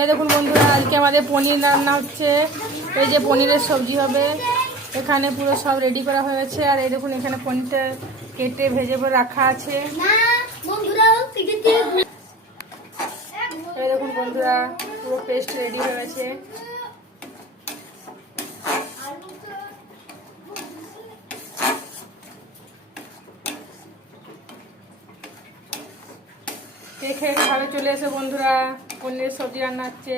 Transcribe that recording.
এই দেখুন বন্ধুরা, আজকে আমাদের পনির রান্না হচ্ছে। এই যে পনিরের সবজি হবে, এখানে পুরো সব রেডি করা হয়েছে। আর এই দেখুন এখানে পনিরটা কেটে ভেজে করে রাখা আছে। এই দেখুন বন্ধুরা, পুরো পেস্ট রেডি হয়েছে। খেয়ে খেয়ে ভাবে চলে এসে বন্ধুরা, পনিরের সবজি রান্না হচ্ছে।